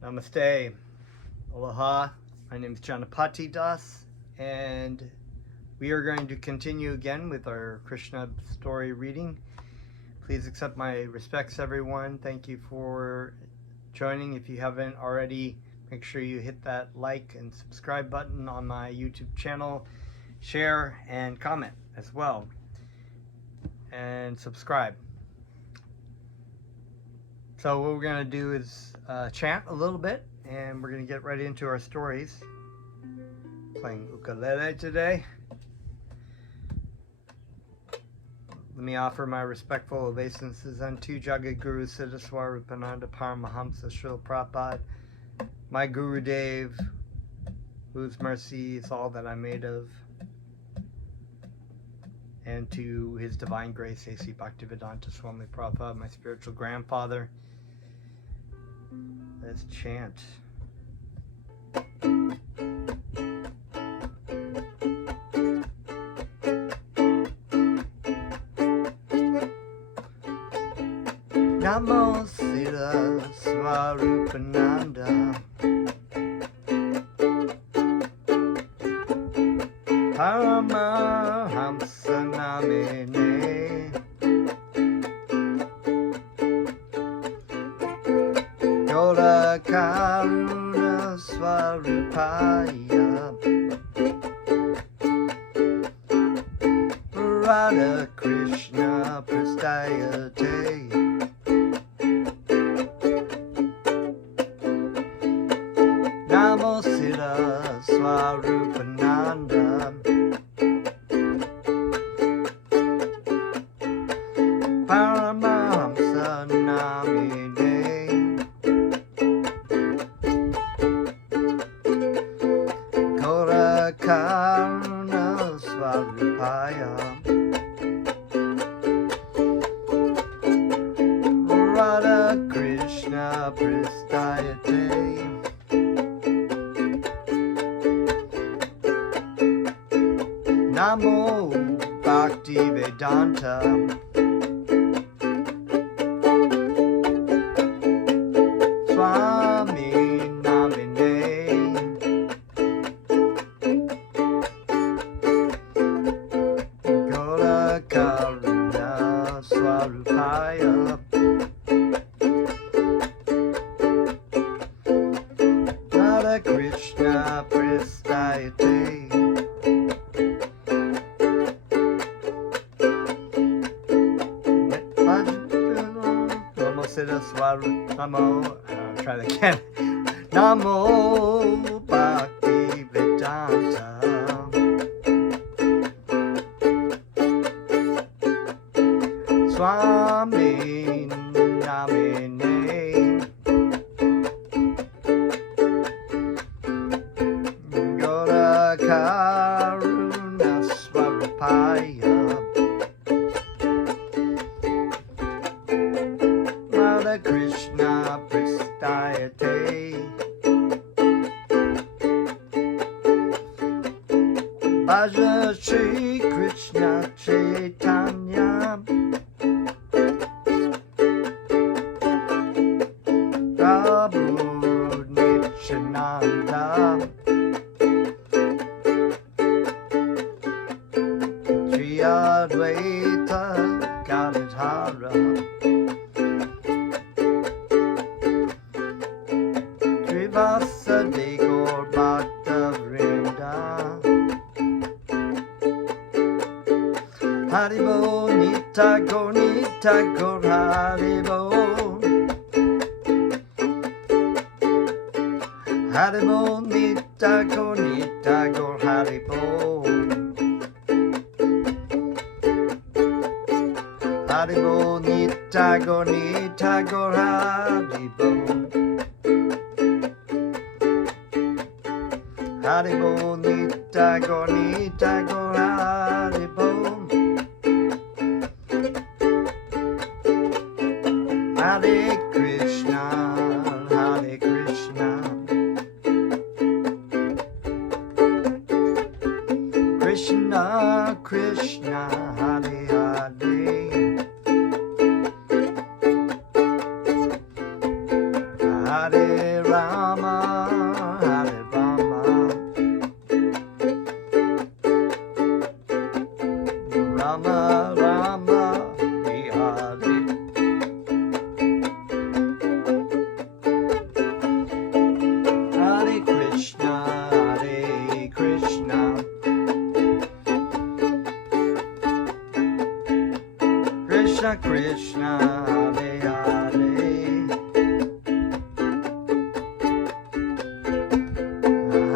Namaste. Aloha. My name is Janapati Das, and we are going to continue again with our Krishna story reading. Please accept my respects, everyone. Thank you for joining. If you haven't already, make sure you hit that like and subscribe button on my YouTube channel. Share and comment as well. And subscribe. So what we're going to do is chant a little bit, and we're going to get right into our stories. Playing ukulele today. Let me offer my respectful obeisances unto Jagat Guru Siddhaswara Rupananda Paramahamsa Srila Prabhupada, my Guru Dev, whose mercy is all that I'm made of, and to His Divine Grace A.C. Bhaktivedanta Swami Prabhupada, my spiritual grandfather. Let's chant. Namo Siddha Swarupananda Paramahamsa Namine Yola Karuna Swarupaya Radha Krishna Prastayate Namo Siddha Swarupananda Paramahamsa Namine Kora Karuna Swarupaya Radha Krishna Prastayate Namo Bhaktivedanta Swami Namine Gola Karuna Swarupaya Radha Krishna Prastayate Namo, try that again. Namo Bhaktivedanta Swami Namine Gola Karuna Swarupaya Krishna Prastayate Bhaja Shri Krishna Chaitanya Prabhu Nityananda Sri Advaita Gadadhara Vasudev Bhakta Vrinda Haribo Nita Go Haribo Haribo Nita Go Haribo Haribo Nita Go Haribo Haribo Nita Go Haribo Hare Krishna Krishna Krishna Hare Hare Hare Rama Krishna Krishna, Hare Hare,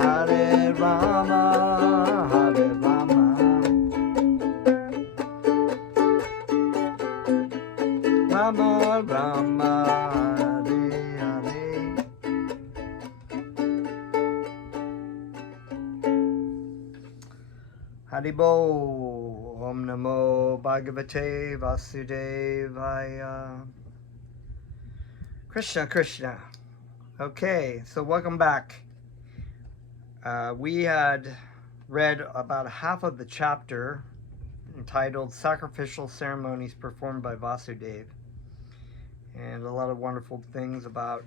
Hare Rama, Hare Rama, Rama Rama, Hare Hare. Haribo, Om Namo Bhagavate Vasudevaya. Krishna Krishna. Okay, so welcome back. We had read about half of the chapter entitled Sacrificial Ceremonies Performed by Vasudev, and a lot of wonderful things about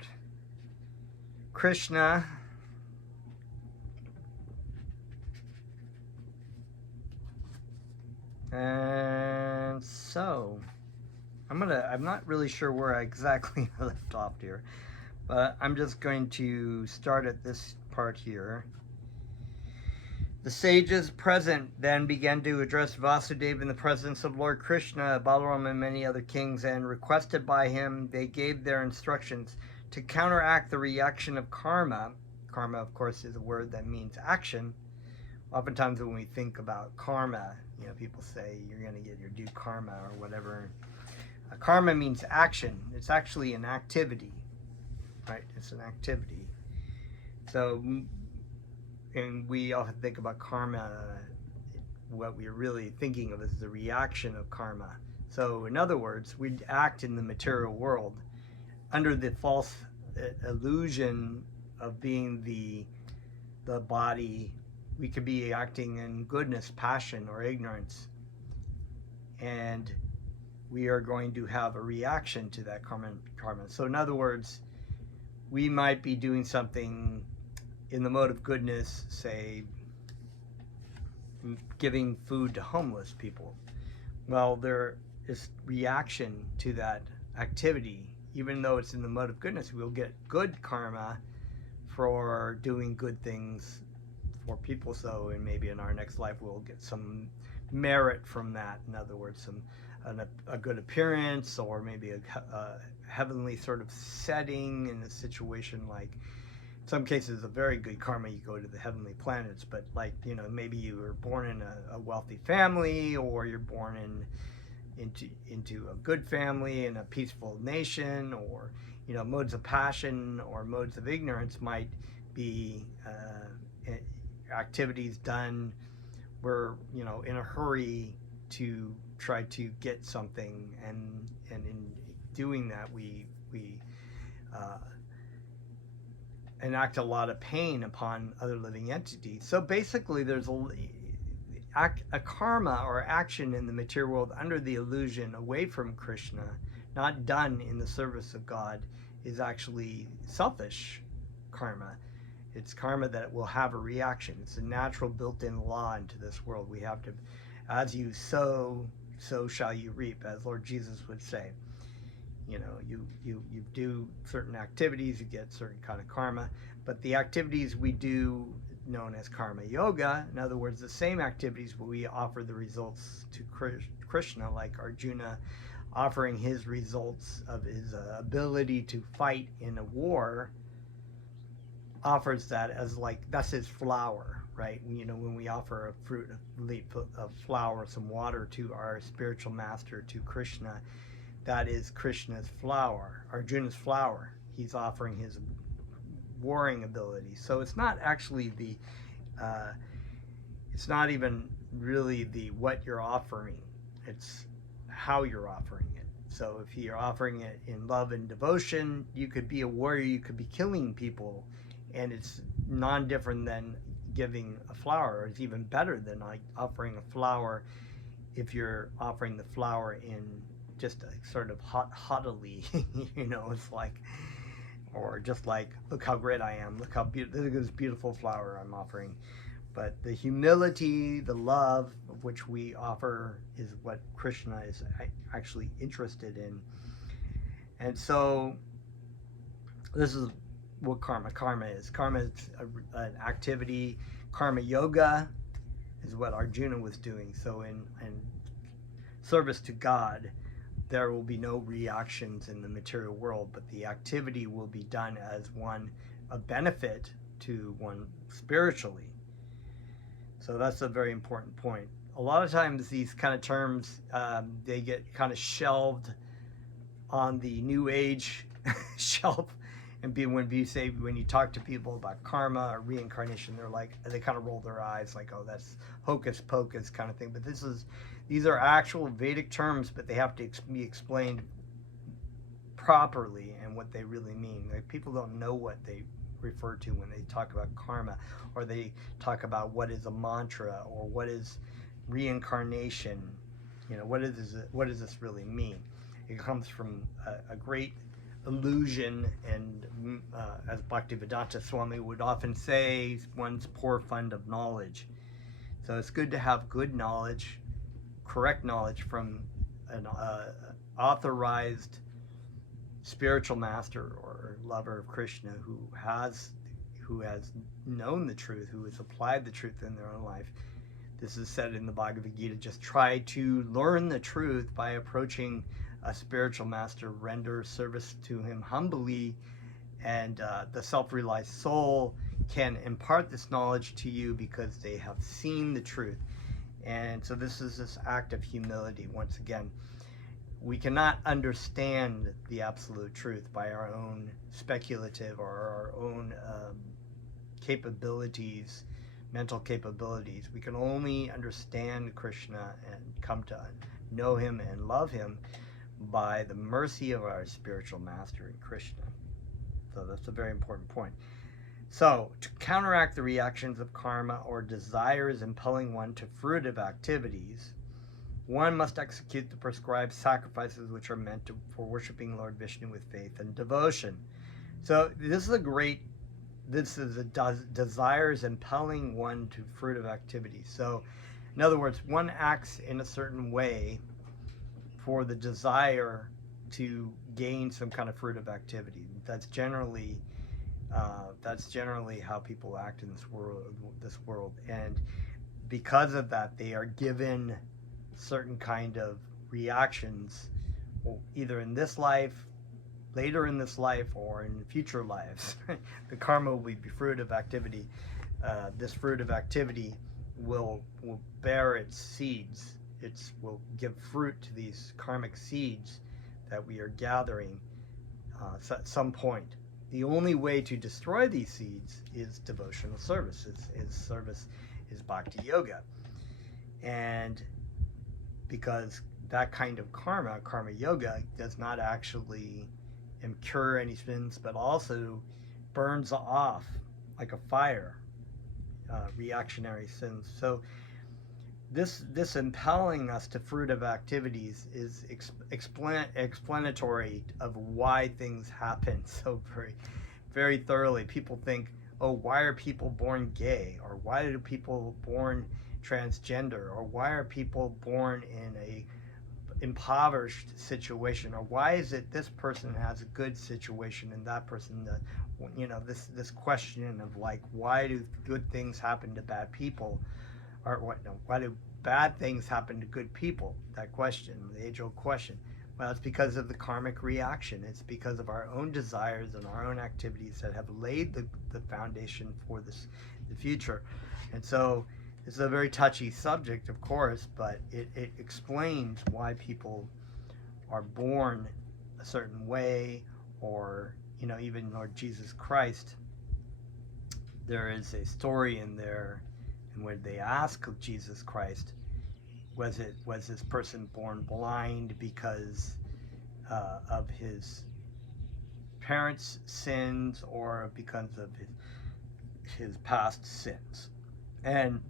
Krishna. And so I'm not really sure where I exactly left off here, but I'm just going to start at this part here. The sages present then began to address Vasudev in the presence of Lord Krishna, Balaram, and many other kings, and requested by him, they gave their instructions to counteract the reaction of karma. Karma, of course, is a word that means action. Oftentimes when we think about karma, you know, people say you're going to get your due karma or whatever. Karma means action. It's actually an activity, right? It's an activity. So, and we often think about karma, what we're really thinking of is the reaction of karma. So, in other words, we act in the material world under the false illusion of being the body. We could be acting in goodness, passion, or ignorance. And we are going to have a reaction to that karma. So in other words, we might be doing something in the mode of goodness, say, giving food to homeless people. Well, there is reaction to that activity. Even though it's in the mode of goodness, we'll get good karma for doing good things for people. So, and maybe in our next life we'll get some merit from that. In other words, a good appearance, or maybe a heavenly sort of setting in a situation. Like in some cases, a very good karma, you go to the heavenly planets. But like, you know, maybe you were born in a wealthy family, or you're born into a good family in a peaceful nation, or, you know, modes of passion or modes of ignorance might be activities done where, you know, in a hurry to try to get something, and in doing that we enact a lot of pain upon other living entities. So basically there's a karma or action in the material world under the illusion away from Krishna, not done in the service of God, is actually selfish karma. It's karma that will have a reaction. It's a natural built-in law into this world. We have to, as you sow, so shall you reap, as Lord Jesus would say. You know, you do certain activities, you get certain kind of karma. But the activities we do, known as karma yoga, in other words, the same activities, but we offer the results to Krishna, like Arjuna offering his results of his ability to fight in a war, offers that as like, that's his flower, right? You know, when we offer a fruit, a leaf, a flower, some water to our spiritual master, to Krishna, that is Krishna's flower, Arjuna's flower. He's offering his warring ability. So it's not actually the, it's not even really the what you're offering, it's how you're offering it. So if you're offering it in love and devotion, you could be a warrior, you could be killing people, and it's non-different than giving a flower. It's even better than like offering a flower if you're offering the flower in just a sort of haughtily, you know, it's like, or just like, look how great I am, look how beautiful, look at this beautiful flower I'm offering. But the humility, the love of which we offer is what Krishna is actually interested in. And so this is what karma is. Karma is an activity. Karma yoga is what Arjuna was doing. So in service to God, there will be no reactions in the material world, but the activity will be done as one of benefit to one spiritually. So that's a very important point. A lot of times these kind of terms, they get kind of shelved on the New Age shelf, and when you talk to people about karma or reincarnation, they kind of roll their eyes like, oh, that's hocus pocus kind of thing. But these are actual Vedic terms, but they have to be explained properly and what they really mean. Like, people don't know what they refer to when they talk about karma, or they talk about what is a mantra, or what is reincarnation. What does this really mean? It comes from a great illusion, and as Bhaktivedanta Swami would often say, one's poor fund of knowledge. So it's good to have good knowledge, correct knowledge from an authorized spiritual master or lover of Krishna who has known the truth, who has applied the truth in their own life. This is said in the Bhagavad Gita: just try to learn the truth by approaching a spiritual master, render service to him humbly, and the self-realized soul can impart this knowledge to you because they have seen the truth. And so this is this act of humility. Once again, we cannot understand the absolute truth by our own speculative or our own capabilities, mental capabilities. We can only understand Krishna and come to know him and love him by the mercy of our spiritual master in Krishna. So that's a very important point. So, to counteract the reactions of karma or desires impelling one to fruitive activities, one must execute the prescribed sacrifices which are meant for worshiping Lord Vishnu with faith and devotion. So this is a desires impelling one to fruitive activities. So, in other words, one acts in a certain way for the desire to gain some kind of fruitive activity. That's generally how people act in this world. And because of that, they are given certain kind of reactions, either in this life, later in this life, or in future lives. The karma will be fruitive activity. This fruitive activity will bear its seeds. It will give fruit to these karmic seeds that we are gathering at some point. The only way to destroy these seeds is devotional service. Service is bhakti yoga. And because that kind of karma yoga, does not actually incur any sins, but also burns off like a fire reactionary sins. So this impelling us to fruitive activities is explanatory of why things happen so very, very thoroughly. People think, oh, why are people born gay? Or why are people born transgender? Or why are people born in a impoverished situation? Or why is it this person has a good situation and that person that, this question of like, why do good things happen to bad people? Or why do bad things happen to good people? That question, the age-old question. Well, it's because of the karmic reaction. It's because of our own desires and our own activities that have laid the foundation for the future. And so it's a very touchy subject, of course, but it explains why people are born a certain way, or, even Lord Jesus Christ. There is a story in there, and when they ask Jesus Christ, was this person born blind because of his parents' sins, or because of his past sins? And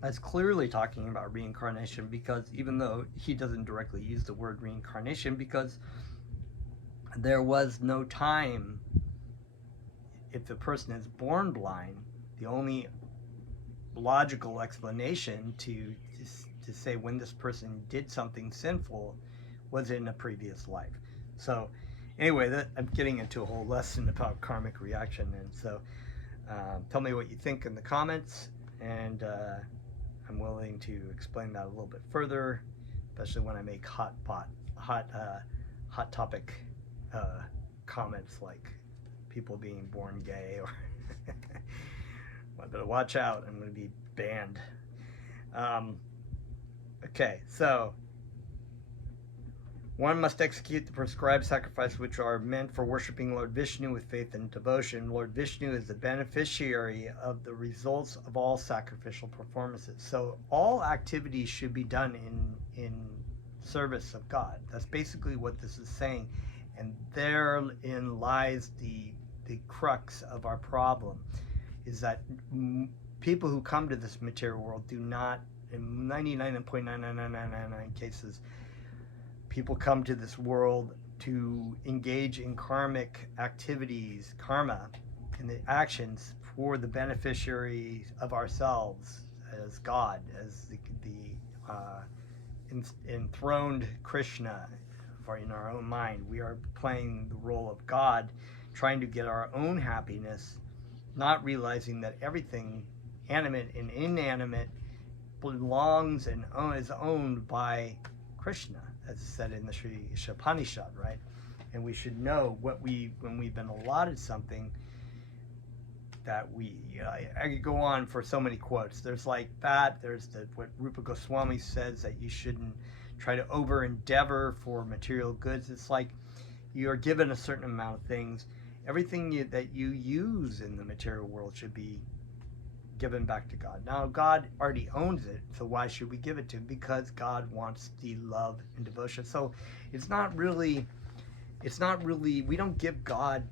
that's clearly talking about reincarnation, because even though he doesn't directly use the word reincarnation, because there was no time, if the person is born blind, the only logical explanation to say when this person did something sinful was in a previous life. So anyway, I'm getting into a whole lesson about karmic reaction, and so tell me what you think in the comments, and I'm willing to explain that a little bit further, especially when I make hot pot hot topic comments like people being born gay or I better watch out, I'm going to be banned. Okay, so one must execute the prescribed sacrifices which are meant for worshiping Lord Vishnu with faith and devotion. Lord Vishnu is the beneficiary of the results of all sacrificial performances. So all activities should be done in service of God. That's basically what this is saying. And therein lies the crux of our problem, is that people who come to this material world do not, in 99.99999 cases, people come to this world to engage in karmic activities, karma, and the actions for the beneficiaries of ourselves as God, as the enthroned Krishna. For in our own mind, we are playing the role of God, trying to get our own happiness, not realizing that everything, animate and inanimate, belongs and is owned by Krishna, as said in the Sri Upanishad, right? And we should know when we've been allotted something, that I could go on for so many quotes. There's like that. There's what Rupa Goswami says, that you shouldn't try to over endeavor for material goods. It's like you are given a certain amount of things. Everything that you use in the material world should be given back to God. Now, God already owns it, so why should we give it to him? Because God wants the love and devotion. So it's not really, we don't give God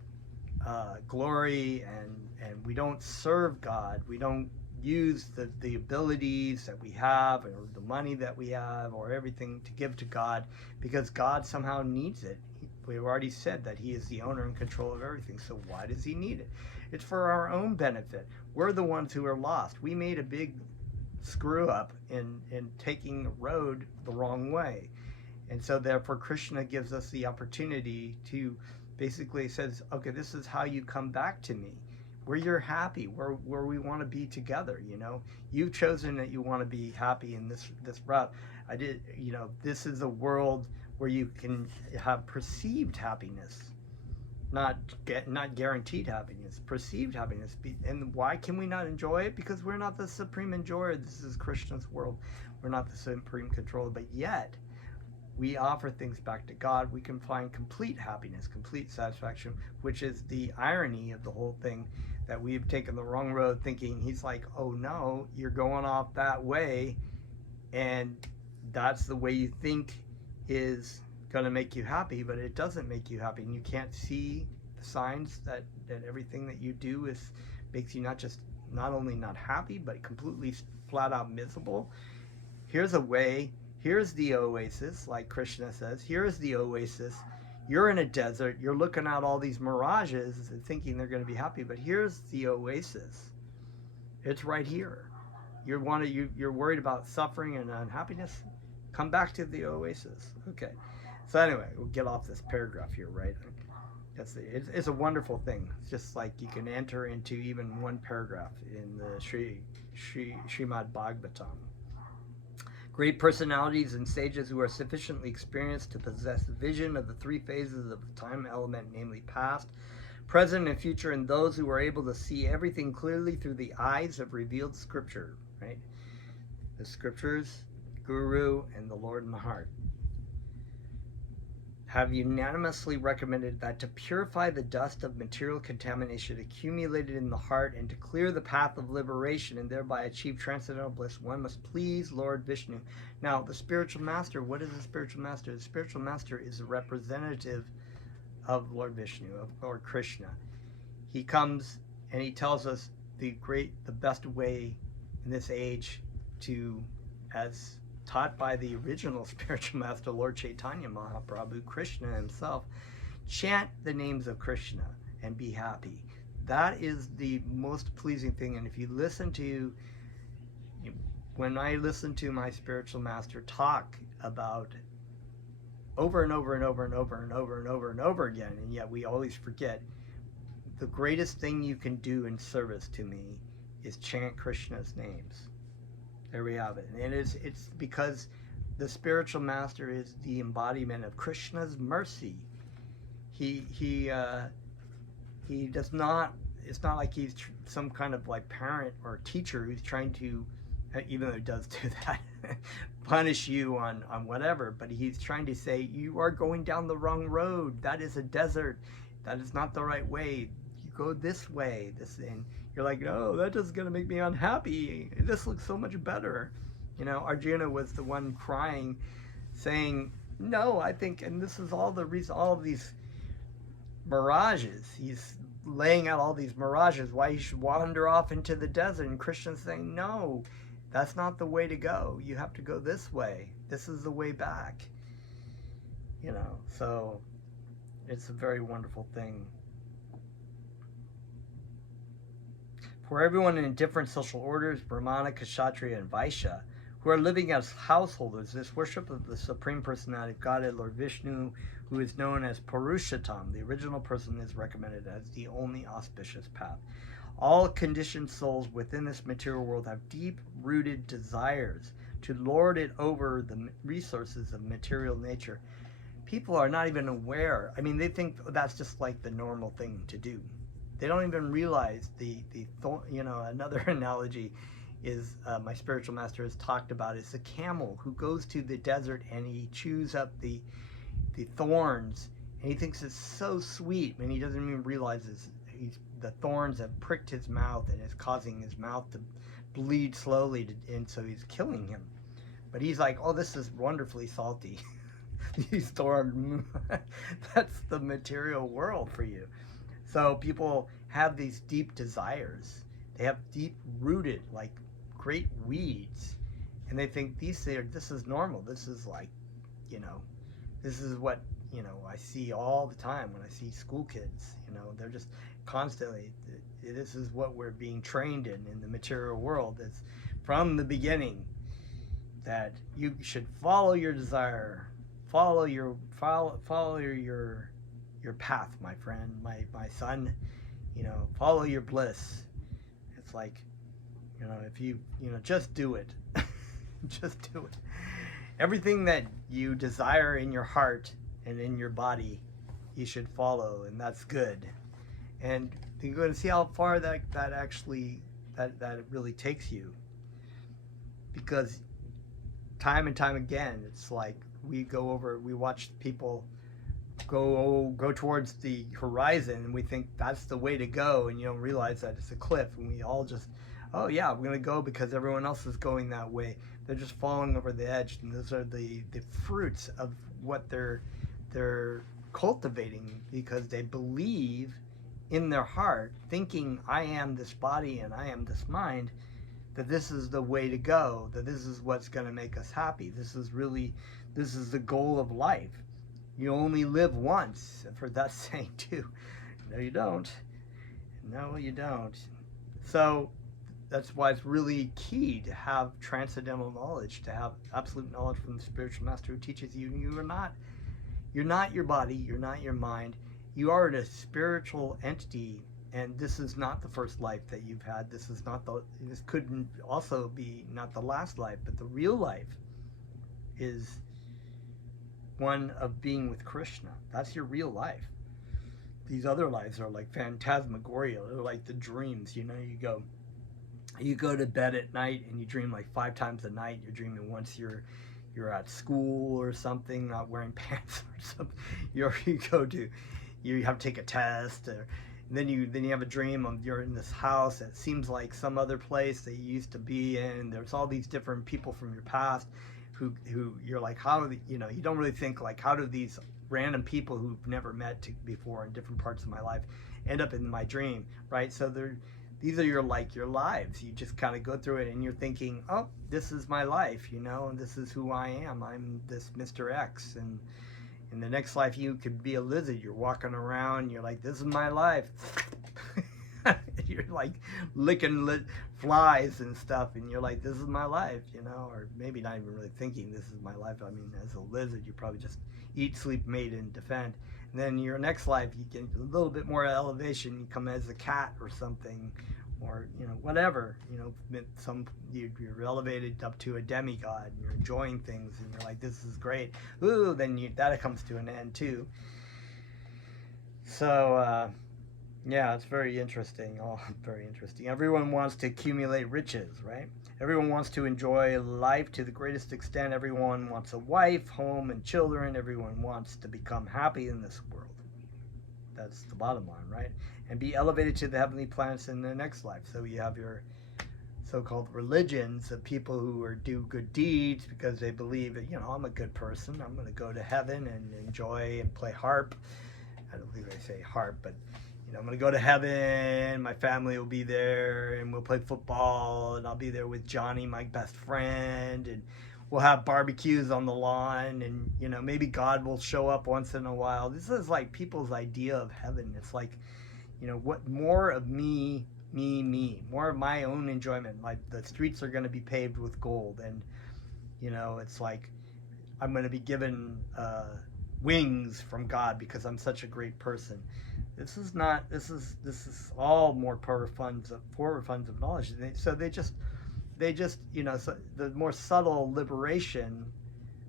glory, and we don't serve God. We don't use the abilities that we have, or the money that we have, or everything to give to God, because God somehow needs it. We've already said that he is the owner and control of everything, so why does he need it? It's for our own benefit. We're the ones who are lost. We made a big screw up in taking the road the wrong way. And so therefore Krishna gives us the opportunity to basically says, okay, this is how you come back to me, where you're happy, where we want to be together. You've chosen that you want to be happy in this route. This is a world where you can have perceived happiness, not guaranteed happiness, perceived happiness. And why can we not enjoy it? Because we're not the supreme enjoyer. This is Krishna's world. We're not the supreme controller, but yet we offer things back to God. We can find complete happiness, complete satisfaction, which is the irony of the whole thing, that we've taken the wrong road, thinking he's like, oh no, you're going off that way, and that's the way you think is going to make you happy, but it doesn't make you happy. And you can't see the signs that everything that you do makes you not only not happy, but completely flat out miserable. Here's a way. Here's the oasis, like Krishna says. Here's the oasis. You're in a desert. You're looking at all these mirages and thinking they're going to be happy, but here's the oasis. It's right here. You're worried about suffering and unhappiness? Come back to the oasis. Okay. So anyway, we'll get off this paragraph here, right? It's a wonderful thing. It's just like you can enter into even one paragraph in the Srimad Bhagavatam. Great personalities and sages who are sufficiently experienced to possess vision of the three phases of the time element, namely past, present, and future, and those who are able to see everything clearly through the eyes of revealed scripture, right? The scriptures, Guru, and the Lord in the heart, have unanimously recommended that to purify the dust of material contamination accumulated in the heart and to clear the path of liberation and thereby achieve transcendental bliss, one must please Lord Vishnu. Now, the spiritual master, what is the spiritual master? The spiritual master is a representative of Lord Vishnu, of Lord Krishna. He comes and he tells us the best way in this age to, as taught by the original spiritual master, Lord Chaitanya Mahaprabhu, Krishna himself, chant the names of Krishna and be happy. That is the most pleasing thing. And if you when I listen to my spiritual master talk about over and over and over and over and over and over and over again, and yet we always forget, the greatest thing you can do in service to me is chant Krishna's names. There we have it. And it's because the spiritual master is the embodiment of Krishna's mercy. He does not. It's not like he's some kind of like parent or teacher who's trying to, even though he does do that, punish you on whatever. But he's trying to say you are going down the wrong road. That is a desert. That is not the right way. You go this way. And you're like, no, that is going to make me unhappy. This looks so much better. You know, Arjuna was the one crying, saying, no, I think, and this is all the reason, all of these mirages. He's laying out all these mirages, why you should wander off into the desert. And Krishna's saying, no, that's not the way to go. You have to go this way. This is the way back. You know, so it's a very wonderful thing. For everyone in different social orders, Brahmana, Kshatriya, and Vaishya, who are living as householders, this worship of the Supreme Personality of Godhead, Lord Vishnu, who is known as Purushottam, the original person, is recommended as the only auspicious path. All conditioned souls within this material world have deep-rooted desires to lord it over the resources of material nature. People are not even aware. I mean, they think that's just like the normal thing to do. They don't even realize another analogy is my spiritual master has talked about is a camel who goes to the desert and he chews up the thorns, and he thinks it's so sweet, and he doesn't even realize the thorns have pricked his mouth and is causing his mouth to bleed slowly, and so he's killing him. But he's like, oh, this is wonderfully salty. These thorns, that's the material world for you. So people have these deep desires. They have deep-rooted, like great weeds, and they think this is normal. This is like, you know, this is what, you know, I see all the time when I see school kids. You know, they're just constantly, this is what we're being trained in the material world. It's from the beginning that you should follow your desire, follow your path, my friend, my son. You know, follow your bliss. It's like, you know, if you know, just do it. Just do it. Everything that you desire in your heart and in your body, you should follow, and that's good. And you're going to see how far that it really takes you. Because time and time again, it's like we watch people go towards the horizon, and we think that's the way to go, and you don't realize that it's a cliff, and we all just, oh yeah, we're going to go because everyone else is going that way. They're just falling over the edge, and those are the fruits of what they're cultivating, because they believe in their heart, thinking I am this body and I am this mind, that this is the way to go, that this is what's going to make us happy. This is the goal of life. You only live once. I've heard that saying too. No, you don't. No, you don't. So that's why it's really key to have transcendental knowledge, to have absolute knowledge from the spiritual master who teaches you. You're not your body, you're not your mind. You are a spiritual entity, and this is not the first life that you've had. This couldn't also be not the last life, but the real life is one of being with Krishna. That's your real life. These other lives are like phantasmagoria. They're like the dreams. You know, you go to bed at night and you dream like 5 times a night. You're dreaming once you're at school or something, not wearing pants or something. You have to take a test, and then you have a dream of you're in this house that seems like some other place that you used to be in. There's all these different people from your past who you're like, you don't really think like, how do these random people who've never met before in different parts of my life end up in my dream, right? So these are your lives. You just kind of go through it and you're thinking, oh, this is my life, and this is who I am. I'm this Mr. X, and in the next life you could be a lizard. You're walking around, you're like, this is my life. You're like licking flies and stuff, and you're like, this is my life, or maybe not even really thinking this is my life. I mean, as a lizard, you probably just eat, sleep, mate, and defend. And then your next life, you get a little bit more elevation. You come as a cat or something, or whatever, you're elevated up to a demigod and you're enjoying things and you're like, this is great. Ooh, then that comes to an end too. So yeah, it's very interesting. Oh, very interesting. Everyone wants to accumulate riches, right? Everyone wants to enjoy life to the greatest extent. Everyone wants a wife, home, and children. Everyone wants to become happy in this world. That's the bottom line, right? And be elevated to the heavenly planets in the next life. So you have your so-called religions of people who do good deeds because they believe that, I'm a good person. I'm going to go to heaven and enjoy and play harp. I don't think they say harp, but I'm going to go to heaven. My family will be there, and we'll play football, and I'll be there with Johnny, my best friend, and we'll have barbecues on the lawn, and maybe God will show up once in a while. This is like people's idea of heaven. It's like, what more of me, more of my own enjoyment. Like the streets are going to be paved with gold, and it's like I'm going to be given wings from God because I'm such a great person. This is not. This is all more forward funds of knowledge. So they just so the more subtle liberation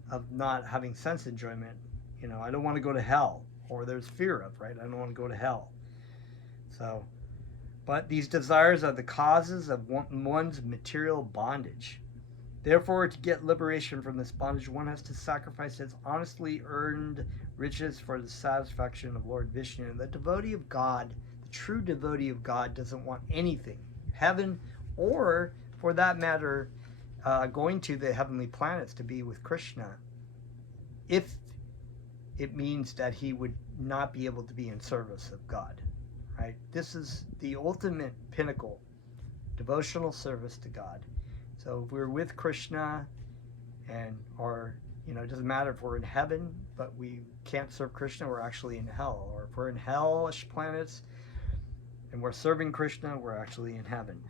of not having sense enjoyment. I don't want to go to hell, or there's fear of, right? I don't want to go to hell. So, but these desires are the causes of one's material bondage. Therefore, to get liberation from this bondage, one has to sacrifice his honestly earned riches for the satisfaction of Lord Vishnu. And the devotee of God, the true devotee of God, doesn't want anything, heaven, or for that matter, going to the heavenly planets to be with Krishna, if it means that he would not be able to be in service of God. Right? This is the ultimate pinnacle, devotional service to God. So if we're with Krishna and it doesn't matter if we're in heaven, but we can't serve Krishna, we're actually in hell. Or if we're in hellish planets and we're serving Krishna, we're actually in heaven.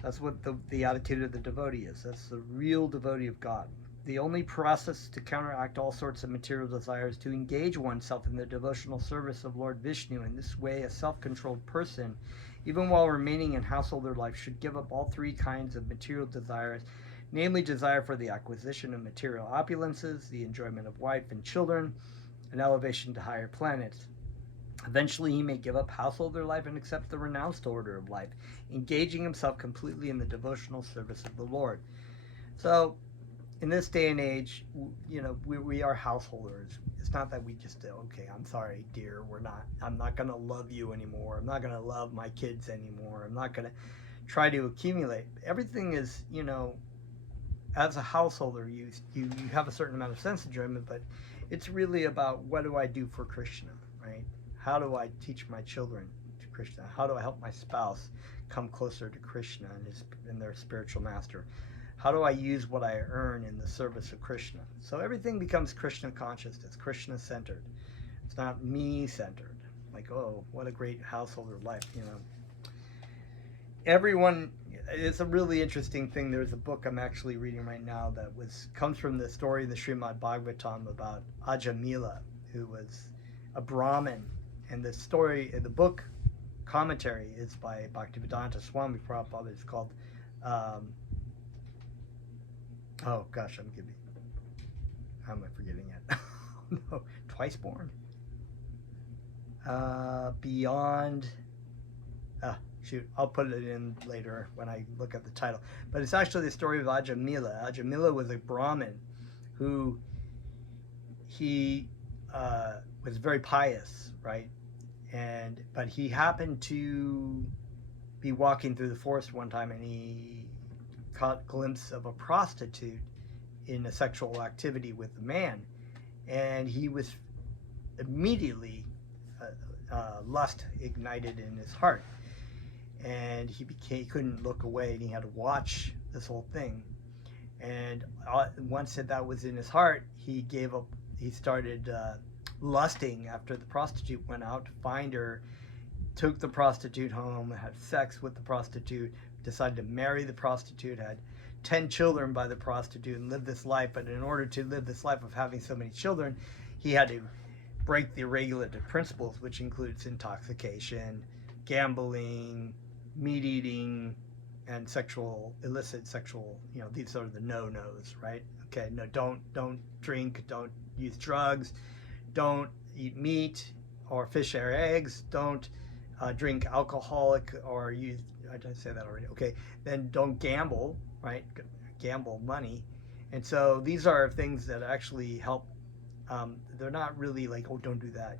That's what the attitude of the devotee is. That's the real devotee of God. The only process to counteract all sorts of material desires is to engage oneself in the devotional service of Lord Vishnu. In this way, a self-controlled person, even while remaining in householder life, should give up all three kinds of material desires, namely desire for the acquisition of material opulences, the enjoyment of wife and children, and elevation to higher planets. Eventually, he may give up householder life and accept the renounced order of life, engaging himself completely in the devotional service of the Lord. So, in this day and age, we are householders. It's not that we just say, okay, I'm sorry, dear, I'm not going to love you anymore. I'm not going to love my kids anymore. I'm not going to try to accumulate. Everything is, as a householder, you have a certain amount of sense enjoyment, but it's really about what do I do for Krishna, right? How do I teach my children to Krishna? How do I help my spouse come closer to Krishna and their spiritual master? How do I use what I earn in the service of Krishna? So everything becomes Krishna conscious. It's Krishna centered. It's not me centered. Like, oh, what a great householder life, Everyone, it's a really interesting thing. There's a book I'm actually reading right now that comes from the story in the Srimad Bhagavatam about Ajamila, who was a Brahmin. And the story, the book commentary is by Bhaktivedanta Swami Prabhupada. It's called oh gosh, how am I forgetting it? No, Twice Born. Beyond. Shoot, I'll put it in later when I look at the title. But it's actually the story of Ajamila. Ajamila was a Brahmin who he was very pious, right? But he happened to be walking through the forest one time, and he caught a glimpse of a prostitute in a sexual activity with a man, and he was immediately lust ignited in his heart, and he couldn't look away, and he had to watch this whole thing. And once that was in his heart, he gave up. He started lusting after the prostitute, went out to find her, took the prostitute home, had sex with the prostitute, decided to marry the prostitute, had 10 children by the prostitute, and lived this life. But in order to live this life of having so many children, he had to break the regulative principles, which includes intoxication, gambling, meat eating and illicit sexual, these are the no-nos, right? Okay, no, don't drink, don't use drugs, don't eat meat or fish or eggs, don't drink alcoholic or use, I did say that already, okay, then don't gamble, right? Gamble money. And so these are things that actually help. They're not really like, oh, don't do that.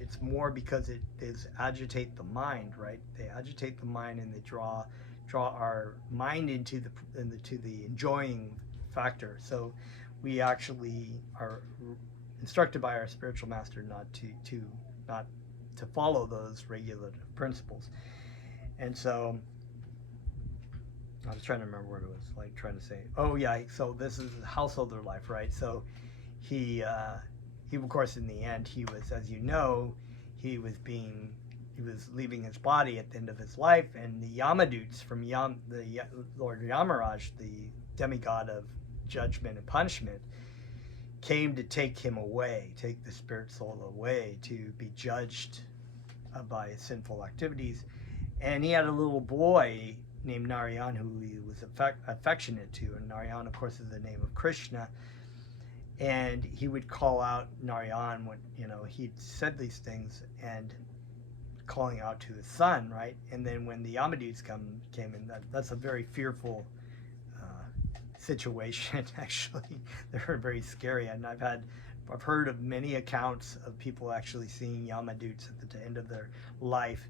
It's more because it is agitate the mind, right? They agitate the mind and they draw our mind into the enjoying factor. So we actually are instructed by our spiritual master not to follow those regulative principles. And so I was trying to remember what it was like trying to say. Oh yeah, so this is householder life, right? So he of course in the end he was, as you know, he was leaving his body at the end of his life, and the Yamadutes from the Lord Yamaraj, the demigod of judgment and punishment, came to take him away, take the spirit soul away to be judged by his sinful activities. And he had a little boy named Narayan who he was affectionate to, and Narayan of course is the name of Krishna. And he would call out Narayan when he'd said these things, and calling out to his son, right? And then when the Yamadutes came in, that's a very fearful situation. Actually, they're very scary, and I've heard of many accounts of people actually seeing Yamadutes at the end of their life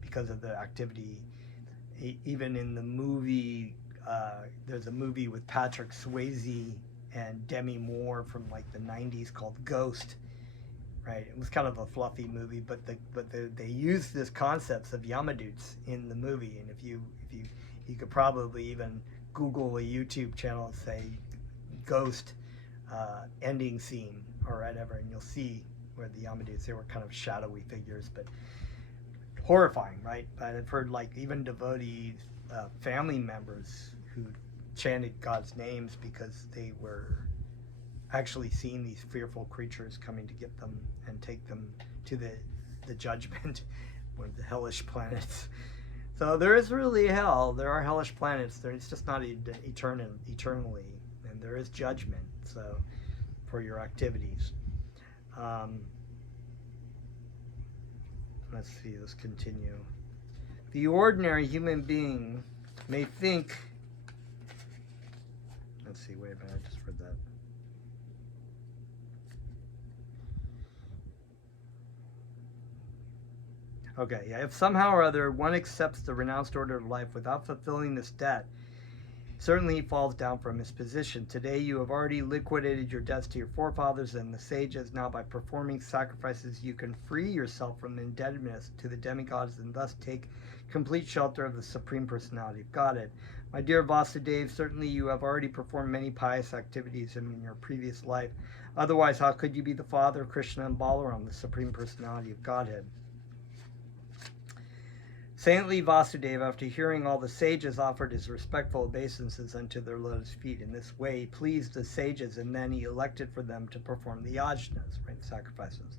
because of the activity. Even in the movie, there's a movie with Patrick Swayze and Demi Moore from like the 90s called Ghost, right? It was kind of a fluffy movie, but they used this concepts of Yamadutes in the movie. And if you could probably even Google a YouTube channel and say Ghost ending scene or whatever, and you'll see where the Yamadutes, they were kind of shadowy figures, but horrifying, right? But I've heard like even devotees, family members who chanted God's names because they were actually seeing these fearful creatures coming to get them and take them to the judgment, one of the hellish planets. So there is really hell. There are hellish planets. It's just not eternally, and there is judgment. So for your activities. Let's see. Let's continue. The ordinary human being may think. Let's see. Wait a minute. I just read that. Okay, yeah, if somehow or other one accepts the renounced order of life without fulfilling this debt, certainly he falls down from his position. Today you have already liquidated your debts to your forefathers and the sages. Now by performing sacrifices you can free yourself from indebtedness to the demigods and thus take complete shelter of the Supreme Personality of Godhead. My dear Vasudev, certainly you have already performed many pious activities in your previous life. Otherwise, how could you be the father of Krishna and Balaram, the Supreme Personality of Godhead? Saintly Vasudev, after hearing all the sages, offered his respectful obeisances unto their lotus feet. In this way he pleased the sages, and then he elected for them to perform the yajnas, right, sacrifices.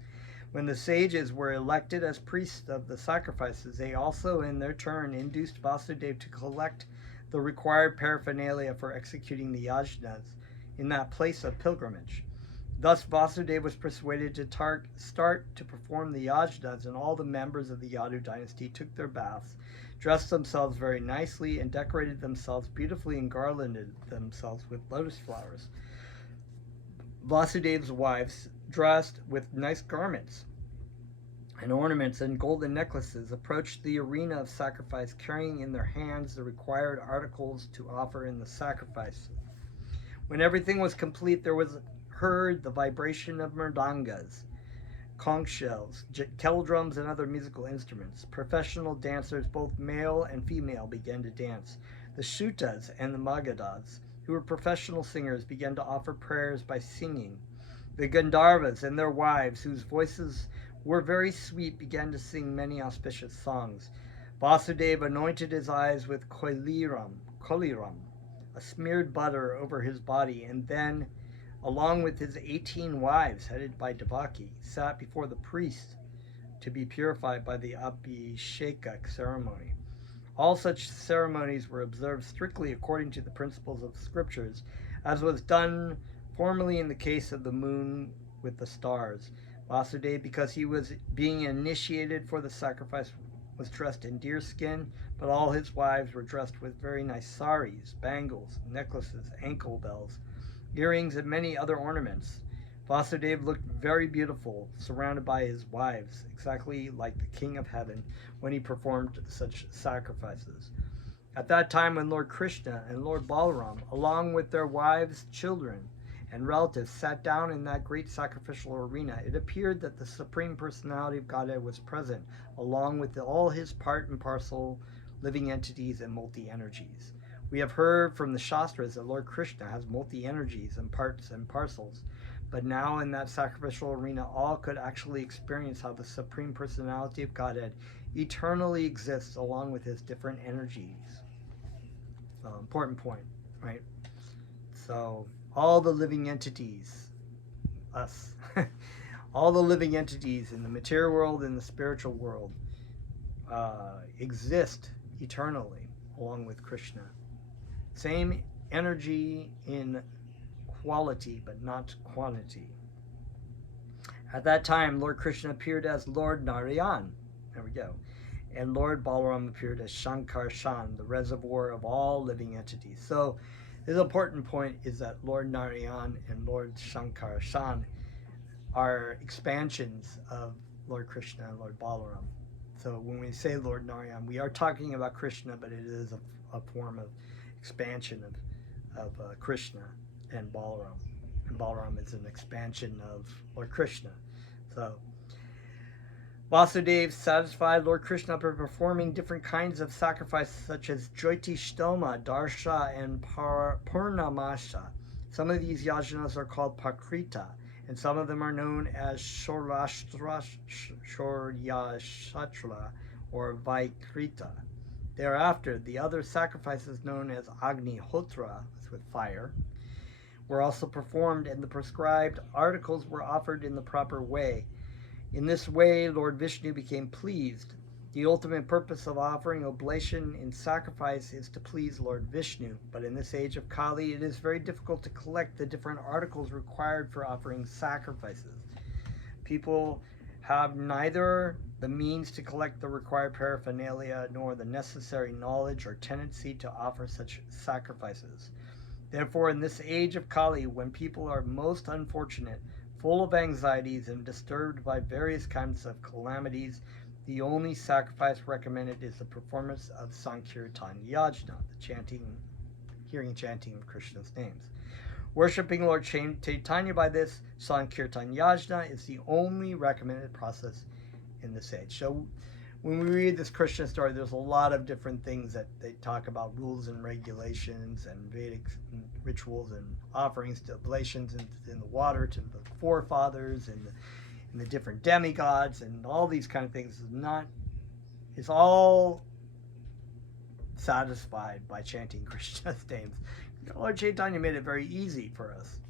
When the sages were elected as priests of the sacrifices, they also in their turn induced Vasudev to collect the required paraphernalia for executing the yajnas in that place of pilgrimage. Thus Vasudev was persuaded to start to perform the yajnas, and all the members of the Yadu dynasty took their baths, dressed themselves very nicely, and decorated themselves beautifully and garlanded themselves with lotus flowers. Vasudev's wives, dressed with nice garments and ornaments and golden necklaces, approached the arena of sacrifice, carrying in their hands the required articles to offer in the sacrifice. When everything was complete, there was heard the vibration of mridangas, conch shells, kettle drums, and other musical instruments. Professional dancers, both male and female, began to dance. The Shutas and the Magadhas, who were professional singers, began to offer prayers by singing. The Gandharvas and their wives, whose voices were very sweet, began to sing many auspicious songs. Vasudev anointed his eyes with koliram, a smeared butter over his body, and then, along with his 18 wives, headed by Devaki, sat before the priest to be purified by the Abhisheka ceremony. All such ceremonies were observed strictly according to the principles of the scriptures, as was done formerly in the case of the moon with the stars. Vasudev, because he was being initiated for the sacrifice, was dressed in deer skin, but all his wives were dressed with very nice saris, bangles, necklaces, ankle bells, earrings, and many other ornaments. Vasudev looked very beautiful, surrounded by his wives, exactly like the King of Heaven when he performed such sacrifices. At that time, when Lord Krishna and Lord Balaram, along with their wives, children, and relatives, sat down in that great sacrificial arena, it appeared that the Supreme Personality of Godhead was present, along with all his part and parcel living entities and multi-energies. We have heard from the Shastras that Lord Krishna has multi-energies and parts and parcels, but now in that sacrificial arena, all could actually experience how the Supreme Personality of Godhead eternally exists along with his different energies. Important point, right? So, all the living entities, us, all the living entities in the material world and the spiritual world exist eternally along with Krishna. Same energy in quality, but not quantity. At that time, Lord Krishna appeared as Lord Narayan. There we go. And Lord Balaram appeared as Shankarshan, the reservoir of all living entities. So, this important point is that Lord Narayan and Lord Shankarshan are expansions of Lord Krishna and Lord Balaram. So, when we say Lord Narayan, we are talking about Krishna, but it is a form of expansion of Krishna and Balaram. And Balaram is an expansion of Lord Krishna. So, Vasudev satisfied Lord Krishna by performing different kinds of sacrifices such as Jyotishtoma, Darsha, and Purnamasha. Some of these yajnas are called Pakrita, and some of them are known as Shoryashtra or Vaikrita. Thereafter, the other sacrifices known as Agnihotra, with fire, were also performed, and the prescribed articles were offered in the proper way. In this way, Lord Vishnu became pleased. The ultimate purpose of offering oblation in sacrifice is to please Lord Vishnu, but in this age of Kali, it is very difficult to collect the different articles required for offering sacrifices. People have neither the means to collect the required paraphernalia nor the necessary knowledge or tendency to offer such sacrifices. Therefore, in this age of Kali, when people are most unfortunate, full of anxieties, and disturbed by various kinds of calamities, the only sacrifice recommended is the performance of Sankirtan Yajna, the hearing chanting of Krishna's names. Worshipping Lord Chaitanya by this Sankirtan Yajna is the only recommended process in this age. So when we read this Krishna story, there's a lot of different things that they talk about, rules and regulations and Vedic rituals and offerings to oblations in the water to the forefathers and the different demigods and all these kind of things. It's all satisfied by chanting Krishna's names. Lord Chaitanya made it very easy for us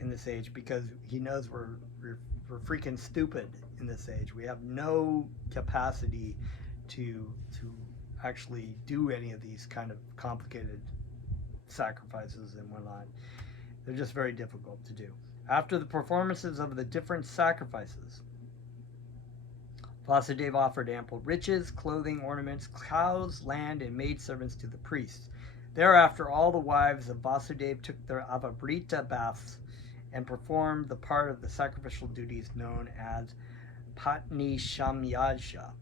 in this age because he knows we're freaking stupid in this age. We have no capacity to actually do any of these kind of complicated sacrifices and whatnot. They're just very difficult to do. After the performances of the different sacrifices, Vasudev offered ample riches, clothing, ornaments, cows, land, and maidservants to the priests. Thereafter, all the wives of Vasudev took their avabrita baths and performed the part of the sacrificial duties known as Patni Shamyaja.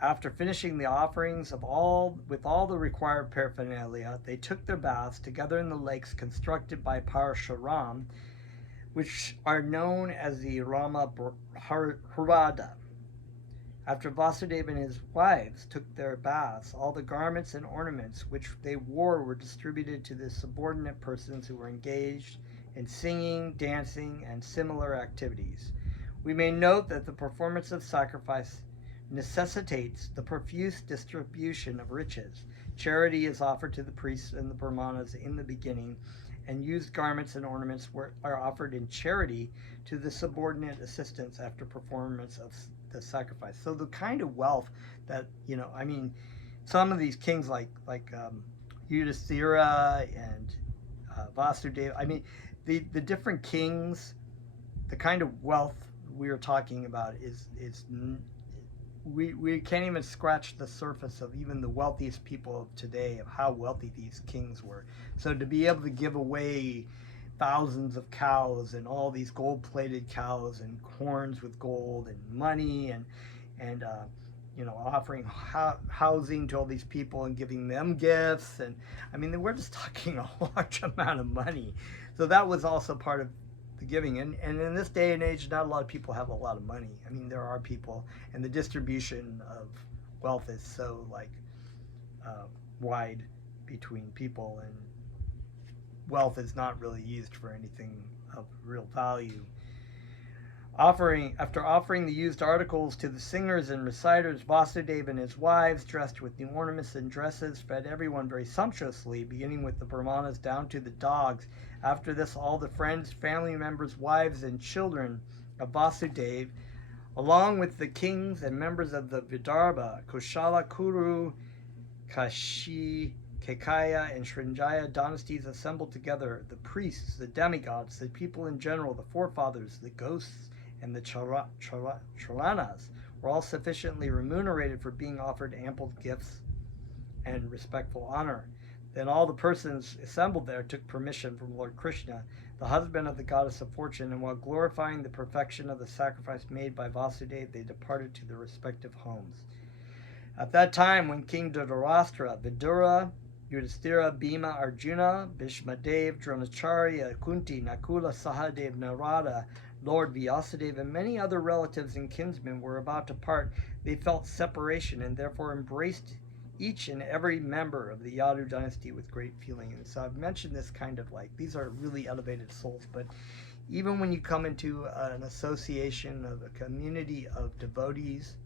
After finishing the offerings with all the required paraphernalia, they took their baths together in the lakes constructed by Parashuram, which are known as the Rama Hrada. After Vasudev and his wives took their baths, all the garments and ornaments which they wore were distributed to the subordinate persons who were engaged in singing, dancing, and similar activities. We may note that the performance of sacrifice necessitates the profuse distribution of riches. Charity is offered to the priests and the brahmanas in the beginning, and used garments and ornaments are offered in charity to the subordinate assistants after performance of the sacrifice. So the kind of wealth that, I mean, some of these kings like Yudhisthira and Vasudev, I mean, the different kings, the kind of wealth we are talking about is we can't even scratch the surface of even the wealthiest people of today, of how wealthy these kings were. So to be able to give away thousands of cows and all these gold-plated cows and horns with gold and money and offering housing to all these people and giving them gifts, and I mean we're just talking a large amount of money. So that was also part of the giving, and in this day and age, not a lot of people have a lot of money. I mean, there are people, and the distribution of wealth is so wide between people, and wealth is not really used for anything of real value. After offering the used articles to the singers and reciters, Vasudev and his wives, dressed with new ornaments and dresses, fed everyone very sumptuously, beginning with the brahmanas down to the dogs. After this, all the friends, family members, wives, and children of Vasudev, along with the kings and members of the Vidarbha, Kushala, Kuru, Kashi, Kekaya, and Srinjaya dynasties, assembled together. The priests, the demigods, the people in general, the forefathers, the ghosts, and the Chalanas were all sufficiently remunerated for being offered ample gifts and respectful honor. Then all the persons assembled there took permission from Lord Krishna, the husband of the goddess of fortune, and while glorifying the perfection of the sacrifice made by Vasudev, they departed to their respective homes. At that time, when King Dhritarashtra, Vidura, Yudhisthira, Bhima, Arjuna, Bhishmadev, Dronacharya, Kunti, Nakula, Sahadev, Narada, Lord Vyasadeva, and many other relatives and kinsmen were about to part, they felt separation and therefore embraced each and every member of the Yadu dynasty with great feeling. And so I've mentioned this kind of these are really elevated souls, but even when you come into an association of a community of devotees,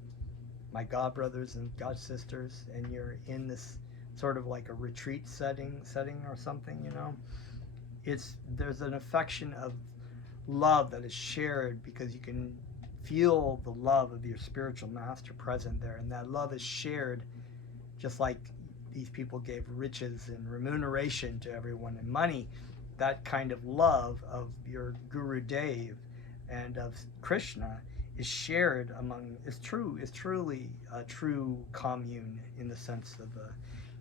my god brothers and god sisters, and you're in this sort of like a retreat setting or something, there's an affection of love that is shared because you can feel the love of your spiritual master present there, and that love is shared just like these people gave riches and remuneration to everyone and money. That kind of love of your Guru Dev and of Krishna is shared among, is truly a true commune in the sense of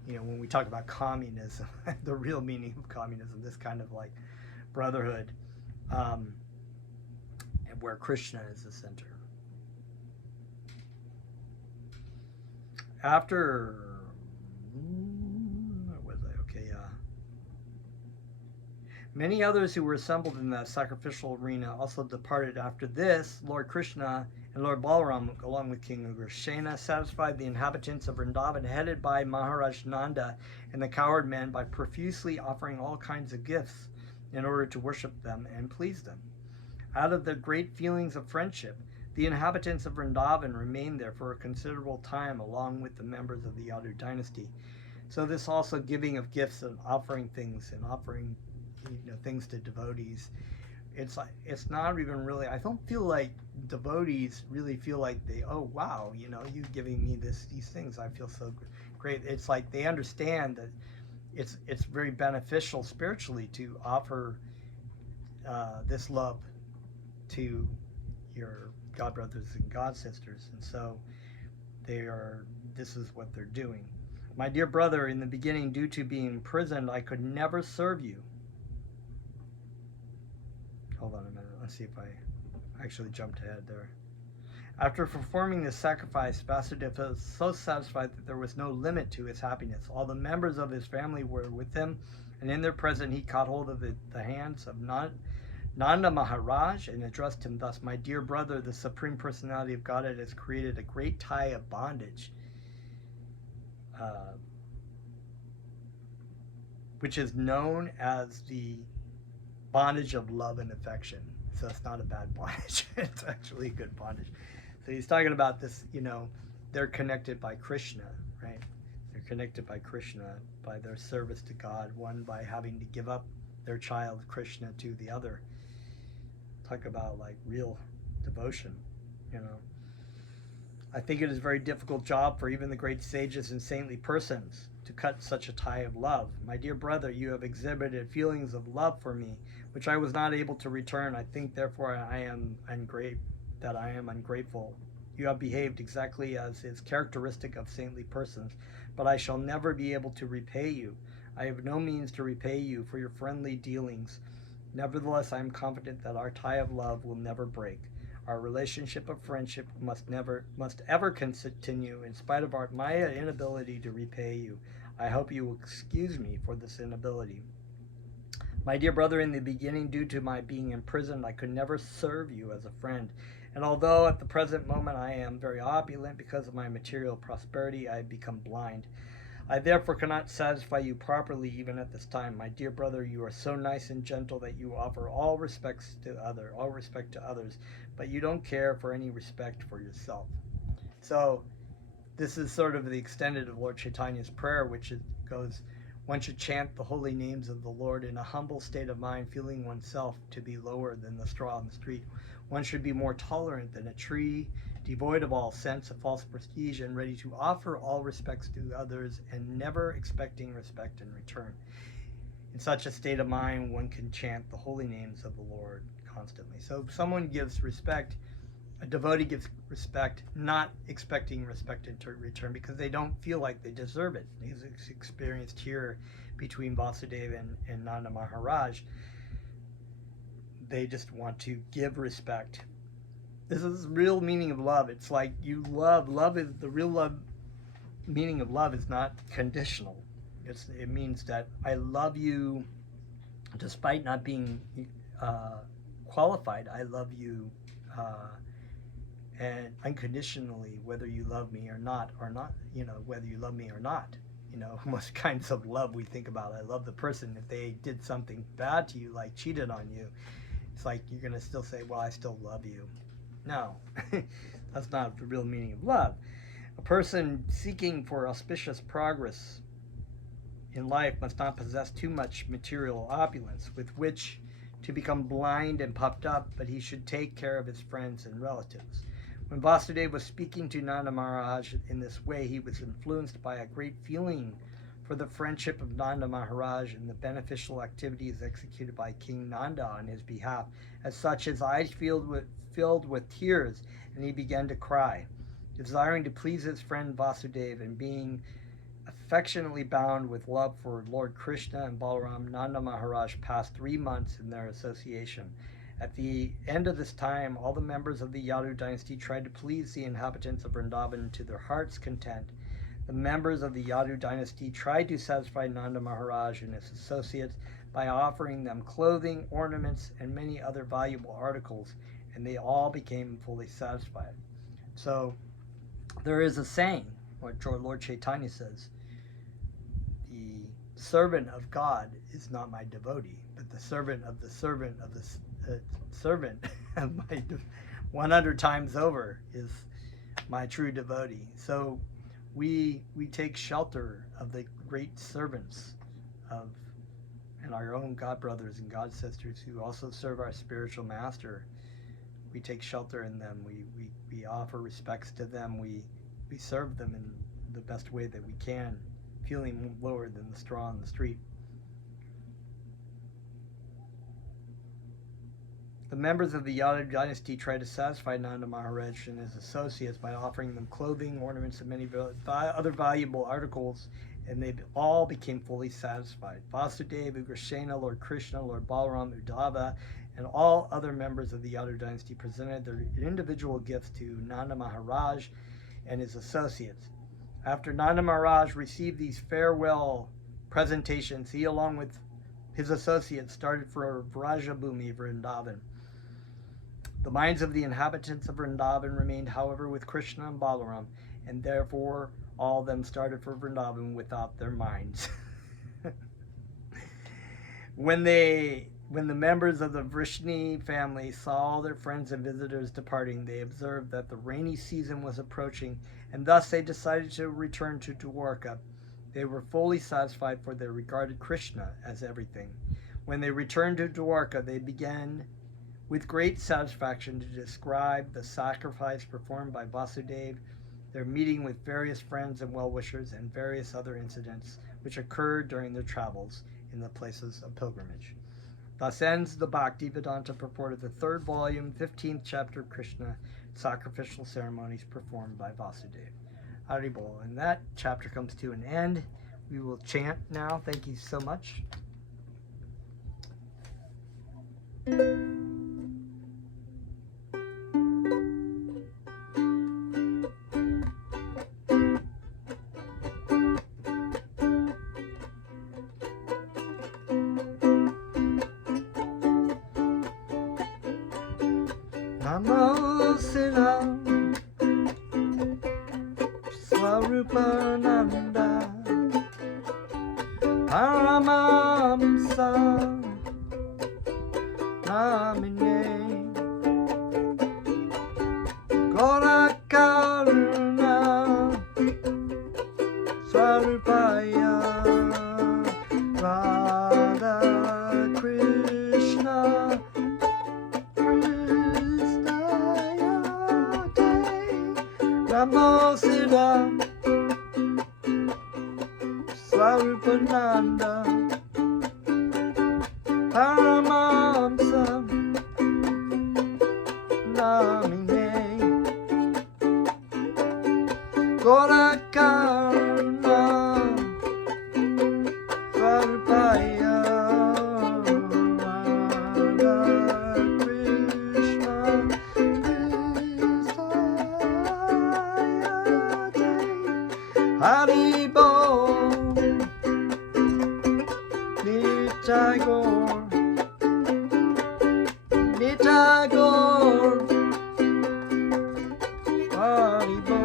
when we talk about communism, the real meaning of communism, this kind of brotherhood, and where Krishna is the center. After, where was I? Okay, many others who were assembled in that sacrificial arena also departed. After this, Lord Krishna and Lord Balaram, along with King Ugrasena, satisfied the inhabitants of Vrindavan, headed by Maharaj Nanda and the cowherd men, by profusely offering all kinds of gifts in order to worship them and please them. Out of their great feelings of friendship, the inhabitants of Vrindavan remained there for a considerable time, along with the members of the Yadu dynasty. So this also giving of gifts and offering things things to devotees, it's not even really, I don't feel like devotees really feel like oh wow, you giving me these things, I feel so great. It's like they understand that it's very beneficial spiritually to offer this love to your god brothers and god sisters, and so this is what they're doing. My dear brother, in the beginning, due to being imprisoned, I could never serve you. Hold on a minute, let's see if I actually jumped ahead there. After performing this sacrifice, Vasudev was so satisfied that there was no limit to his happiness. All the members of his family were with him, and in their presence he caught hold of the hands of Nanda Maharaj and addressed him thus: "My dear brother, the Supreme Personality of Godhead has created a great tie of bondage, which is known as the bondage of love and affection." So it's not a bad bondage. It's actually a good bondage. So he's talking about this, they're connected by Krishna, right? They're connected by Krishna, by their service to God, one by having to give up their child Krishna to the other. Talk about like real devotion, you know. I think it is a very difficult job for even the great sages and saintly persons to cut such a tie of love. My dear brother, you have exhibited feelings of love for me, which I was not able to return. I think, therefore, I am ungrateful. You have behaved exactly as is characteristic of saintly persons, but I shall never be able to repay you. I have no means to repay you for your friendly dealings. Nevertheless, I am confident that our tie of love will never break. Our relationship of friendship must ever continue in spite of my inability to repay you. I hope you will excuse me for this inability. My dear brother, in the beginning, due to my being imprisoned, I could never serve you as a friend. And although at the present moment I am very opulent because of my material prosperity, I have become blind. I therefore cannot satisfy you properly even at this time. My dear brother, you are so nice and gentle that you offer all respect to others, but you don't care for any respect for yourself. So this is sort of the extended of Lord Chaitanya's prayer, which goes, one should chant the holy names of the Lord in a humble state of mind, feeling oneself to be lower than the straw on the street. One should be more tolerant than a tree, devoid of all sense of false prestige, and ready to offer all respects to others and never expecting respect in return. In such a state of mind, one can chant the holy names of the Lord constantly. So someone gives respect, a devotee gives respect, not expecting respect in return because they don't feel like they deserve it. It's experienced here between Vasudev and Nanda Maharaj. They just want to give respect. This is the real meaning of love. It's like you love. Love is the real love. Meaning of love is not conditional. It means that I love you despite not being qualified. I love you and unconditionally, whether you love me or not, whether you love me or not. Most kinds of love we think about. I love the person. If they did something bad to you, like cheated on you, it's like you're going to still say, well, I still love you. No, that's not the real meaning of love. A person seeking for auspicious progress in life must not possess too much material opulence with which to become blind and puffed up, but he should take care of his friends and relatives. When Vasudev was speaking to Nanda Maharaj in this way, he was influenced by a great feeling for the friendship of Nanda Maharaj and the beneficial activities executed by King Nanda on his behalf. As such, his eyes filled with tears, and he began to cry. Desiring to please his friend Vasudev and being affectionately bound with love for Lord Krishna and Balaram, Nanda Maharaj passed 3 months in their association. At the end of this time, all the members of the Yadu dynasty tried to please the inhabitants of Vrindavan to their heart's content. The members of the Yadu dynasty tried to satisfy Nanda Maharaj and his associates by offering them clothing, ornaments, and many other valuable articles, and they all became fully satisfied. So there is a saying, what Lord Chaitanya says, the servant of God is not my devotee, but the servant of the servant of the servant of my 100 times over is my true devotee. So we take shelter of the great servants of and our own God brothers and God sisters who also serve our spiritual master. We take shelter in them. We offer respects to them. We serve them in the best way that we can, feeling lower than the straw on the street. The members of the Yadu dynasty tried to satisfy Nanda Maharaj and his associates by offering them clothing, ornaments, and many other valuable articles, and they all became fully satisfied. Vasudev, Ugrasena, Lord Krishna, Lord Balaram, Uddhava, and all other members of the Yadu dynasty presented their individual gifts to Nanda Maharaj and his associates. After Nanda Maharaj received these farewell presentations, he, along with his associates, started for Vrajabhumi, Vrindavan. The minds of the inhabitants of Vrindavan remained, however, with Krishna and Balaram, and therefore all of them started for Vrindavan without their minds. When the members of the Vrishni family saw all their friends and visitors departing, they observed that the rainy season was approaching, and thus they decided to return to Dwarka. They were fully satisfied, for they regarded Krishna as everything. When they returned to Dwarka, they began with great satisfaction to describe the sacrifice performed by Vasudev, their meeting with various friends and well-wishers, and various other incidents which occurred during their travels in the places of pilgrimage. Thus ends the Bhakti Vedanta purport of the 3rd volume, 15th chapter of Krishna, Sacrificial Ceremonies performed by Vasudev. Haribol. And that chapter comes to an end. We will chant now. Thank you so much. Namo Siddham Swarupananda Paramamsa Namine Gorakaruna Swarupaya Radha Krishna Namo Siddham Swarupananda Paramamsa Namine Gorakaruna Swarupaya Radha Krishna Haribo Nitagor Nitagor Haribo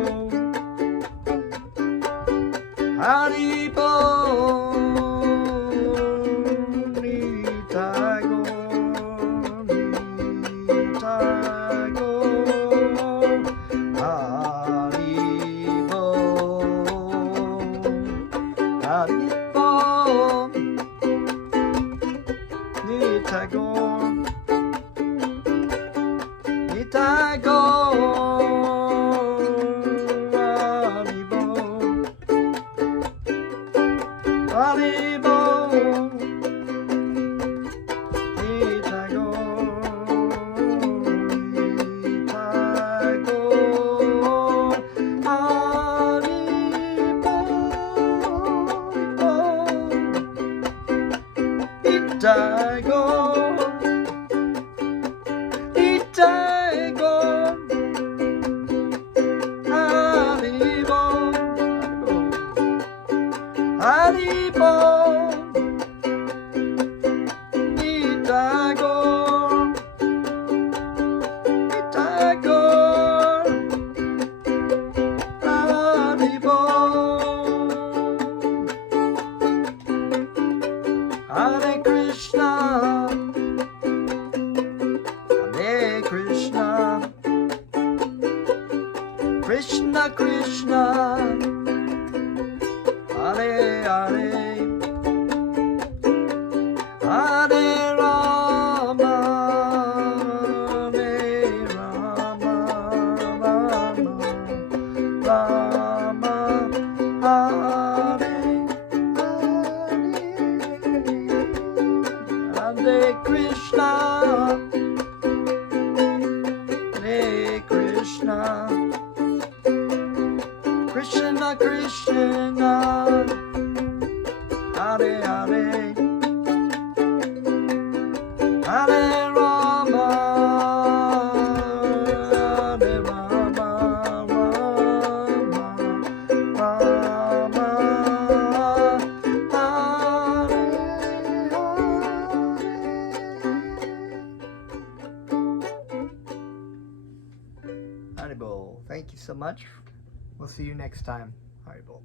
Haribo Nitagor Nitagor Haribo Haribo Nitagor Nitagor Haribo Itagor, Itagor, Haribo, Haribo, Itagor, Itagor, Haribo, Hare Krishna, Hare Krishna, Krishna Krishna, Hare Hare, Hare Rama, Hare Rama, Rama, Rama, Hare Krishna, Hare Krishna, Krishna Krishna, Hare Hare, Hare Rama, Hare Rama, Rama, Haribol. Thank you so much. We'll see you next time. Haribol.